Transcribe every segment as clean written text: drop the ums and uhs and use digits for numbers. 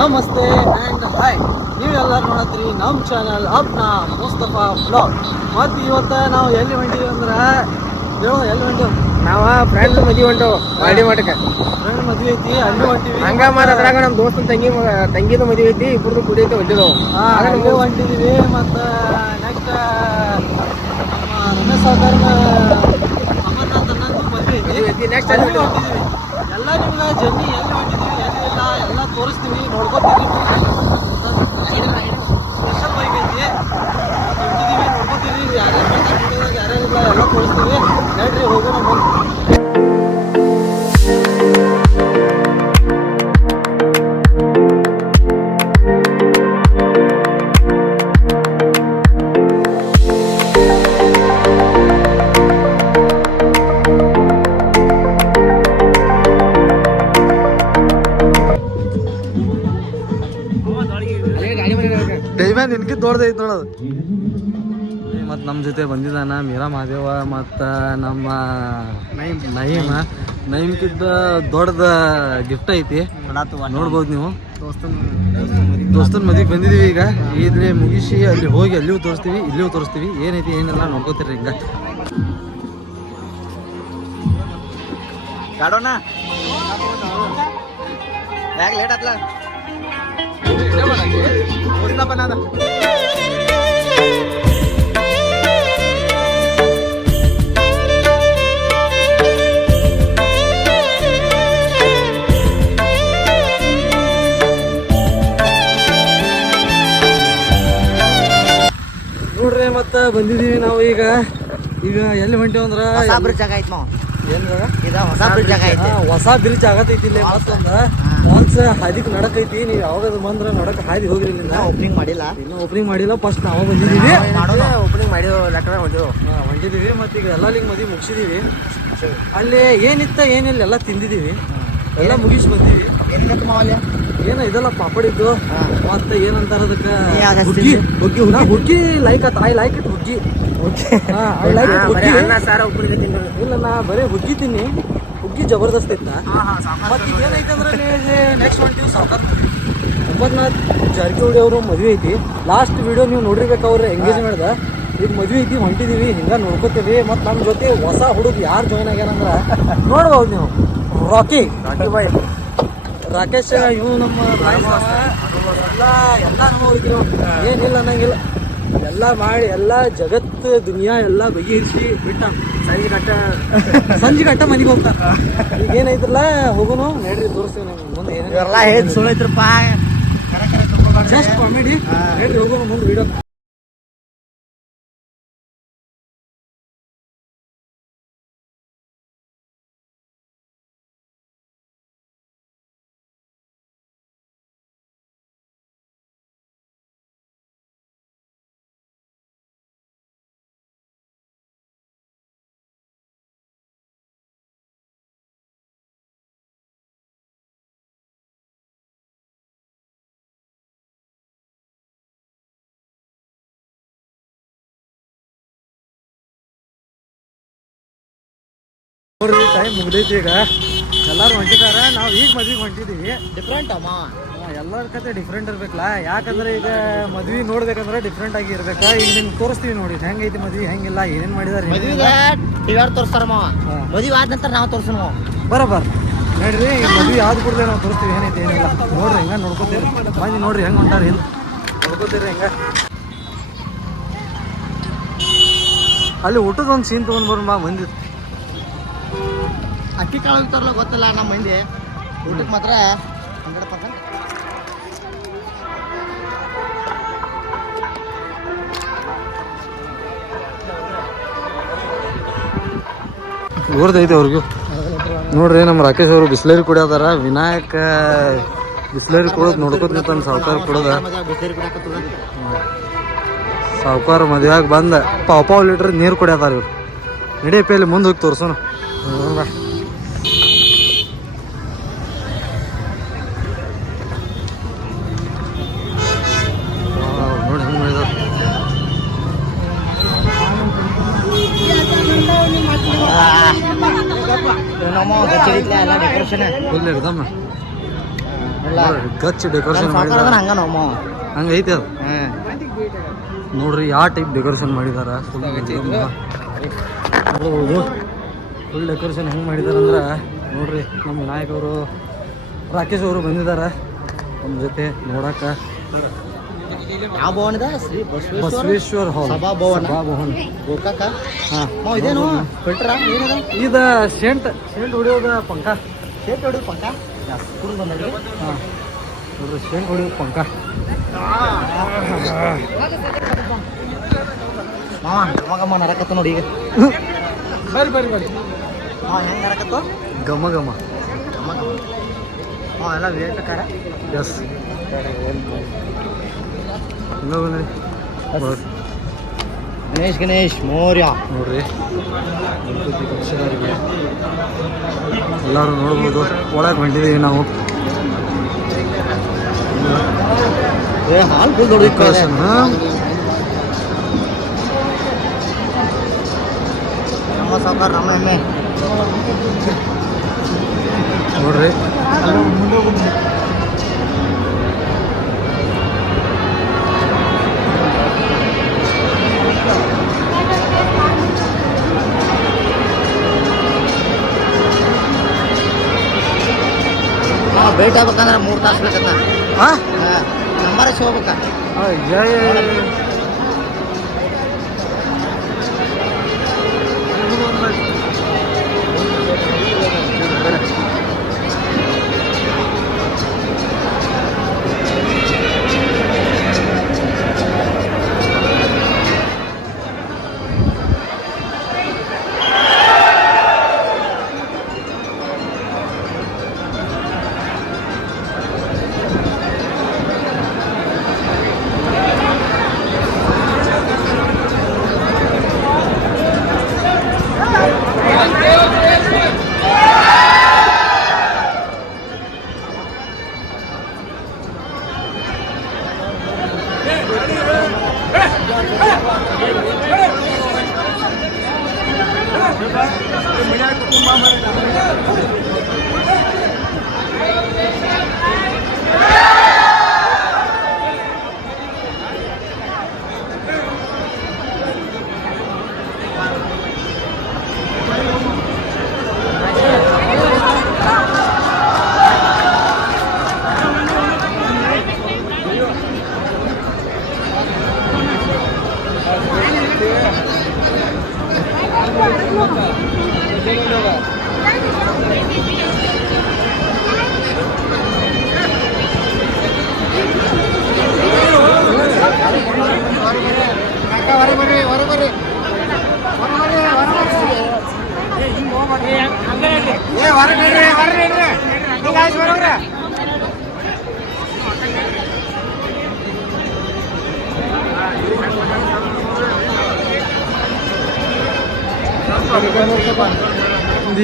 ನಮಸ್ತೆ and hi, ನೀವೆಲ್ಲರೂ ನೋಡತ್ರಿ ನಮ್ಮ ಚಾನಲ್ ಅಪ್ನಾ ಮುಸ್ತಫಾ ಬ್ಲಾಗ್. ಮತ್ತು ಇವತ್ತು ನಾವು ಎಲ್ಲಿ ಹೊಂಟೀವಿ ಅಂದ್ರೆ ಎಲ್ಲಿ ಹೊಂಟೀವಿ ನಾವ ಫ್ರೆಂಡ್ ಮದ್ವಿ ಹೊಂಟವು ಮಾಡಿ ಮಠಕ್ಕೆ. ಫ್ರೆಂಡ್ ಮದುವೆ ಐತಿ, ಅಲ್ಲಿ ಹೊಂಟೀವಿ. ಹಂಗ ಅದ್ರಾಗ ನಮ್ಮ ದೋಸ್ತನ ತಂಗಿದ ಮದ್ವೆ ಐತಿ, ಇಬ್ಬರದು ಕುಡಿಯಕ್ಕೆ ಹೊಂಟಿದವು. ಅಲ್ಲಿ ಹೊಂಟಿದೀವಿ. ಮತ್ತು ನೆಕ್ಸ್ಟ್ ನಮ್ಮ ರಮೇಶ್ ಸಾವುಕಾರನ ಅಮರ್ನಾಥ್ ಅನ್ನೋದು ಮದುವೆ ಐತಿ. ನೆಕ್ಸ್ಟ್ ಅಲ್ಲಿ ಹೊಂಟಿದೀವಿ. ಎಲ್ಲ ನಿಮ್ಗೆ ಜರ್ನಿ ಎಲ್ಲಿ ಹೊಂಟಿದೀವಿ ಎಲ್ಲಿ ಇಲ್ಲ ಎಲ್ಲ ತೋರಿಸ್ತೀವಿ, ನೋಡ್ಕೋತೀವಿ. ಸ್ಪೆಷಲ್ ಬೈಕ್ ಐತಿ, ಹೊಂಟಿದೀವಿ, ನೋಡ್ಕೋತೀವಿ. ಯಾರ್ಯಾರಿಲ್ಲ ಎಲ್ಲ ತೋರಿಸ್ತೀವಿ. ಹೇಳ್ರಿ, ಹೋಗೋಣ ಬಂದು. ನಿನ್ಗೆ ದೊಡ್ಡದೈತಿ ನೋಡೋದು. ಮತ್ತು ನಮ್ಮ ಜೊತೆ ಬಂದಿದ್ದಾನ ಮೀರಾ ಮಹಾದೇವ ಮತ್ತು ನಮ್ಮ ನೈಮ್ಕಿದ್ದ ದೊಡ್ಡದ ಗಿಫ್ಟ್ ಐತಿ, ನೋಡ್ಬೋದು ನೀವು. ದೋಸ್ತನ ಮದುವೆಗೆ ಬಂದಿದ್ದೀವಿ. ಈಗ ಇಲ್ಲಿ ಮುಗಿಸಿ ಅಲ್ಲಿ ಹೋಗಿ ಅಲ್ಲಿಯೂ ತೋರಿಸ್ತೀವಿ, ಇಲ್ಲಿಯೂ ತೋರಿಸ್ತೀವಿ. ಏನೈತಿ ಏನೆಲ್ಲ ನೋಡ್ಕೋತೀರಿ. ಹಿಂಗ ಗಾಡೋಣ ಯಾಕೆ ಲೇಟ್ ಆತ್ಲ ಬಂದ. ನೋಡ್ರಿ, ಮತ್ತ ಬಂದಿದೀವಿ ನಾವು. ಈಗ ಎಲ್ಲಿ ಹೊಂಟೇವ್ ಅಂದ್ರ ಜಾಗ ಐತ್ ನಾವು ಹೊಸ ಬ್ರಿಡ್ಜ್ ಆಗತೈತಿ ಇಲ್ಲಿ. ಮತ್ತೊಂದ ಫಾಲ್ಸ್ ಹಾದಿಕ್ ನಡಕೈತಿ. ನೀವು ಯಾವಾಗ ಬಂದ್ರ ನಡಕ್ ಹಾದಿ ಹೋಗ್ರಿ. ಓಪನಿಂಗ್ ಮಾಡಿಲ್ಲ, ಇನ್ನೂ ಓಪನಿಂಗ್ ಮಾಡಿಲ್ಲ. ಫಸ್ಟ್ ನಾವು ಬಂದಿದೀವಿ, ಓಪನಿಂಗ್ ಮಾಡಿ ಹೊಂಟಿದೀವಿ. ಮತ್ತ ಈಗ ಎಲ್ಲ ಲಿಂಗ್ ಮದ್ವಿ ಮುಗಿಸಿದೀವಿ. ಅಲ್ಲಿ ಏನಿತ್ತ ಏನಿಲ್ಲ ಎಲ್ಲ ತಿಂದಿದೀವಿ, ಎಲ್ಲ ಮುಗಿಸಿ ಬಂದೀವಿ. ಏನ ಇದೆಲ್ಲ ಪಾಪಡಿದ್ದು. ಮತ್ತೆ ಏನಂತಾರ ಅದಕ್ಕೆ ಹುಗ್ಗಿ ಲೈಕ್ ಆತ. ಐ ಲೈಕ್ ಇಟ್ ಹುಗ್ಗಿ. ಇಲ್ಲ, ನಾ ಬರೀ ಹುಗ್ಗಿ ತಿನ್ನಿ. ಹುಗ್ಗಿ ಜಬರ್ದಸ್ತ್ ಇತ್ತ. ಮತ್ತೆ ಏನೈತೆ ಅಂದ್ರೆ ನೆಕ್ಸ್ಟ್ ಹೊಂಟಿವಿ ಸಾವುಕಾರ ಅಂಬರ್ನಾಥ್ ಜಾರಕಿಹೊಳಿ ಅವರು ಮದುವೆ ಐತಿ. ಲಾಸ್ಟ್ ವಿಡಿಯೋ ನೀವು ನೋಡಿರ್ಬೇಕು, ಅವ್ರ ಎಂಗೇಜ್ಮೆಂಟ್. ಈಗ ಮದುವೆ ಐತಿ, ಹೊಂಟಿದೀವಿ. ಹಿಂಗ ನೋಡ್ಕೋತೀವಿ. ಮತ್ತು ನಮ್ಮ ಜೊತೆ ಹೊಸ ಹುಡುಗ ಯಾರು ಜಾಯ್ನ್ ಆಗ್ಯಾರಂದ್ರ ನೋಡ್ಬೋದು ನೀವು. ರಾಕಿ ಬಾಯ್ ರಾಕೇಶ್, ಇವು ನಮ್ಮ ಎಲ್ಲ ನೋಡಿದ್ರು. ಏನಿಲ್ಲ ಅನ್ನಂಗಿಲ್ಲ, ಎಲ್ಲ ಮಾಡಿ ಎಲ್ಲ ಜಗತ್ತು ದುನಿಯಾ ಎಲ್ಲ ಬಗೆಹರಿಸಿ ಬಿಟ್ಟ. ಸಂಜೆ ಗಟ್ಟ ಮನೆಗೆ ಹೋಗ್ತಾರ. ಈಗ ಏನೈತ್ರಲ್ಲ ಹೋಗೋನು ನೋಡ್ರಿ, ತೋರಿಸ್ತೀವಿ ನಮ್ಗೆ ಮುಂದೆ ಏನೇನು ಸುಳಿತ್ರಪ್ಪ. ಜಸ್ಟ್ ಕಾಮಿಡಿ ನೋಡ್ರಿ, ಹೋಗೋನು ಮುಂದೆ ವಿಡಿಯೋ. ನೋಡ್ರಿ, ಟೈಮ್ ಮುಗ್ದೈತಿ. ಈಗ ಎಲ್ಲಾರು ಹೊಂಟಿದಾರ, ನಾವು ಈಗ ಮದ್ವಿಗೆ ಹೊಂಟಿದೀವಿ. ಡಿಫ್ರೆಂಟ್ ಅಮ್ಮ, ಎಲ್ಲರ ಕತೆ ಡಿಫ್ರೆಂಟ್ ಇರ್ಬೇಕಲ್ಲ. ಯಾಕಂದ್ರೆ ಈಗ ಮದ್ವಿ ನೋಡ್ಬೇಕಂದ್ರೆ ಡಿಫ್ರೆಂಟ್ ಆಗಿ ಇರ್ಬೇಕ. ಈಗ ನಿಮ್ಗೆ ತೋರಿಸ್ತೀವಿ ನೋಡಿ ಹೆಂಗೈತಿ ಮದ್ವಿ, ಹೆಂಗಿಲ್ಲ, ಏನೇನ್ ಮಾಡಿದಾರೆ. ಟಿವಿಯಾರ್ ತೋರಿಸ್ತಾರ ಮದ್ವಿ ಆದ ನಂತರ ನಾವು ತೋರ್ಸೋಣ. ಬರೋಬರ್ ನೋಡ್ರಿ, ಈಗ ಮದ್ವಿ ಯಾವ್ದು ಕೂಡಲೇ ನಾವು ತೋರಿಸ್ತೀವಿ ಏನೈತಿ ಏನಿಲ್ಲ. ನೋಡ್ರಿ ಹೆಂಗ ನೋಡ್ಕೋತೀರಿ, ಬಂದು ನೋಡ್ರಿ ಹೆಂಗ್ ಹೊಂಟಾರ, ಹಿಂದೆ ನೋಡ್ಕೋತೀರಿ ಹೆಂಗ. ಅಲ್ಲಿ ಊಟದ ಒಂದು ಸೀನ್ ತೊಗೊಂಡ್ ಬರೋಣ ಮಂದಿ. ಅಕ್ಕಿ ಕಾಳು ತರಲ್ಲ ಗೊತ್ತಲ್ಲ ನಮ್ಮ ಮಂದಿ. ಊಟಕ್ಕೆ ಮಾತ್ರ 100%. ಊರ್ದೈತೆ ಅವ್ರಿಗೂ. ನೋಡ್ರಿ, ನಮ್ಮ ರಾಕೇಶ್ ಅವರು ಬಿಸ್ಲೇರಿ ಕುಡಿಯೋದಾರ. ವಿನಾಯಕ ಬಿಸ್ಲೇರಿ ಕುಡೋದು ನೋಡ್ಕೋತ ನಿಂತಾನ. ಸಾವುಕಾರ ಕುಡೋದ. ಸಾವುಕಾರ ಮದುವೆಯಾಗ ಬಂದ ಪಾವ್ ಲೀಟ್ರ್ ನೀರು ಕುಡಿಯೋದಾರ ಇವ್ರು. ನಡಿಯಪ್ಪ, ಇಲ್ಲಿ ಮುಂದೆ ಹೋಗಿ ತೋರ್ಸೋಣ. ನೋಡಿ ಹೆಂಗೆ ಮಾಡಿದಾರ. ನಮ್ಮ ಡೆಕೋರೇಷನ್ ಫುಲ್ ಇರ್ದಮ್ಮ. ಎಲ್ಲ ಎಲ್ಲ ಗಚ್ ಡೆಕೋರೇಷನ್ ಸಾಕಾರ ಮಾಡಿದಾರ ಹಂಗ ನಾವು ಮಾವ. ಹಂಗೈತೆ ಅದು ನೋಡ್ರಿ ಯಾವ ಟೈಪ್ ಡೆಕೋರೇಷನ್ ಮಾಡಿದಾರ ನೋಡ್ಬೋದು. ಫುಲ್ ಡೆಕೋರೇಷನ್ ಹೆಂಗೆ ಮಾಡಿದಾರ ಅಂದ್ರೆ ನೋಡ್ರಿ ನಮ್ಮ ವಿನಾಯಕ್ ಅವರು ರಾಕೇಶ್ ಅವರು ಬಂದಿದ್ದಾರೆ ನಮ್ಮ ಜೊತೆ ನೋಡಕ್ಕ. ಯಾವ ಭವನ ಇದೆ? ಶ್ರೀ ಬಸವೇಶ್ವರ ಹಾಲ್ ಸಭಾಭವನ ಸಭಾಭವನ ಗೋಕಾಕ. ಹಾಂ ಇದೇನು ಫಿಲ್ಟ್ರಾ ಏನಿದೆ? ಇದು ಸೆಂಟ್ ಹೊಡಿಯೋದ ಪಂಕ ಶೇಟ್ ಹೊಡಿದು ಪಕ್ಕ ಕುಡಿದು ಬಂದ್ರಿ. ಹಾಂ ನೋಡ್ರಿ ಸೆಂಟ್ ಹೊಡಿಯೋದು ಪಂಕ. ಮಾವ ಗಮ ನರಕತ್ತ ನೋಡಿ ಈಗ. ಬರ್ರಿ ಮಾವ ಹೆಂಗೆ ನರಕತ್ತು? ಗಮ ಗಮ ಗಮ ಗಮ. ಮಾವ ಎಲ್ಲ ವೇಟ್ ಕಾರ. ಎಸ್ ಬನ್ರಿ ಗಣೇಶ್ ಮೌರ್ಯ ನೋಡ್ರಿ ಎಲ್ಲರೂ ನೋಡ್ಬೋದು. ಒಳಗೆ ಹೊಂಟಿದ್ದೀವಿ ನಾವು. ಹಾಲು ಫುಲ್ ದೊಡ್ಡ ಡೆಕೋರೇಷನ್ ನಮ್ಮ ಸಾವುಕಾರ ನಮ್ಮ ಎಮ್ಮೆ ನೋಡ್ರಿ. ಭೇಟಿ ಆಗ್ಬೇಕಂದ್ರೆ 3 ತಾಸು ಬೇಕತ್ತ. ಹಾಂ ನಂಬರ್ ಹಚ್ಚಿ ಹೋಗ್ಬೇಕ.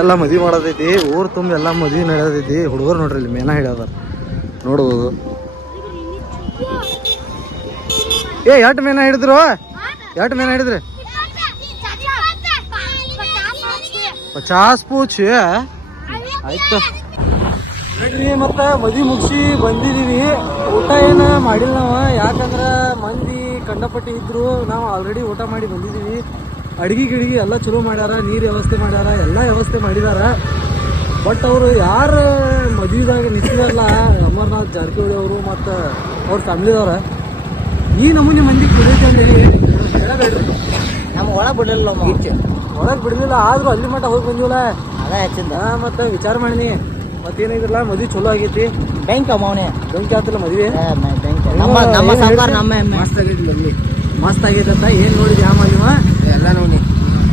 ಎಲ್ಲ ಮದ್ವಿ ಮಾಡೋದೈತಿ. ಊರು ತುಂಬ ಎಲ್ಲ ಮದ್ವಿ ನಡೆಯೋದೈತಿ. ಹುಡುಗರು ನೋಡ್ರಿ ಇಲ್ಲಿ ಮೇನ ಹಿಡಿಯೋದಾರ ನೋಡ್ಬೋದು. ಎಷ್ಟು ಮೇನ ಹಿಡಿದ್ರು? ಎಷ್ಟು ಮೇನ ಹಿಡಿದ್ರಿ? 50 ಪೂಚ್ ಆಯ್ತು. ಮತ್ತೆ ಮದ್ವಿ ಮುಗಿಸಿ ಬಂದಿದ್ದೀವಿ. ಊಟ ಏನು ಮಾಡಿಲ್ಲ ನಾವು, ಯಾಕಂದ್ರೆ ಮಂದಿ ಕಂಡಪಟ್ಟಿ ಇದ್ರು. ನಾವು ಆಲ್ರೆಡಿ ಊಟ ಮಾಡಿ ಬಂದಿದ್ದೀವಿ. ಅಡ್ಗೆ ಗಿಡ್ಗಿ ಎಲ್ಲ ಚಲೋ ಮಾಡ್ಯಾರ, ನೀರು ವ್ಯವಸ್ಥೆ ಮಾಡ್ಯಾರ, ಎಲ್ಲ ವ್ಯವಸ್ಥೆ ಮಾಡಿದಾರ. ಬಟ್ ಅವರು ಯಾರು ಮದುವೆದಾಗ ನಿಂತಿದಾರಲ್ಲ, ಅಮರ್ನಾಥ್ ಜಾರಕಿಹೊಳಿ ಅವರು ಮತ್ತು ಅವ್ರ ಫ್ಯಾಮಿಲಿದವ್ರ, ಈ ನಮೂನಿ ಮಂದಿ ಕುಡಿಯೈತೆ ಅಂತ ಹೇಳಬೇಡ್ರಿ. ನಮ್ಗೆ ಒಳಗೆ ಬಿಡಲಿಲ್ಲ, ಒಳಗೆ ಬಿಡಲಿಲ್ಲ. ಆದರೂ ಅಲ್ಲಿ ಮಟ್ಟ ಹೋಗಿ ಬಂದಿವಲ್ಲ, ಅದೇ ಹೆಚ್ಚಿಂದ ಮತ್ತು ವಿಚಾರ ಮಾಡಿನಿ. ಮತ್ತೇನಿದ್ರಲ್ಲ ಮದ್ವೆ ಚಲೋ ಆಗೈತಿ. ಬ್ಯಾಂಕ್ ಅಮ್ಮವನೇ ಬೆಂಕಿ ಆತಲ್ಲ ಮದ್ವೆ. ನಮ್ಮ ಸಾವುಕಾರ ನಮ್ಮ ಎಮ್ಮೆ ಮಸ್ತ್ ಆಗೈತಿ ಮದ್ವೆ, ಮಸ್ತ್ ಆಗೈತೆ ಅಂತ. ಏನು ನೋಡಿದ್ವಿ ಯಾವ ನೀವ? ಎಲ್ಲ ನೋಡಿ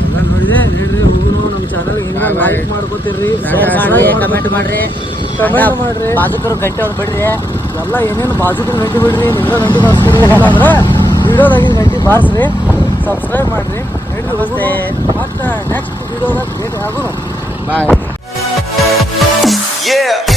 ಎಲ್ಲ ನೋಡಿದೆ. ಹೇಳ್ರಿ ಹುಡುಗರು ನಮ್ಮ ಚಾನಲ್ ಹಿಂಗ ಲೈಕ್ ಮಾಡ್ಕೋತೀರಿ, ಕಮೆಂಟ್ ಮಾಡ್ರಿ, ಕಮೆಂಟ್ ಮಾಡ್ರಿ. ಬಾಜುಕರು ಗಂಟೆ ಅವ್ರು ಬಿಡ್ರಿ. ಎಲ್ಲ ಏನೇನು ಬಾಜುಕಿನ ಗಂಟೆ ಬಿಡ್ರಿ, ನಿಮ್ಗೆ ಗಂಟೆ ಬಾರಿಸ್ತೀರಿ ಅಂದ್ರೆ ವಿಡಿಯೋದಾಗಿನ ಗಂಟೆ ಬಾರಿಸ್ರಿ, ಸಬ್ಸ್ಕ್ರೈಬ್ ಮಾಡ್ರಿ. ನಮಸ್ತೆ. ಮತ್ತೆ ನೆಕ್ಸ್ಟ್ ವಿಡಿಯೋದಾಗ ಭೇಟಿ ಆಗೋಣ. ಬಾಯ್. Yeah.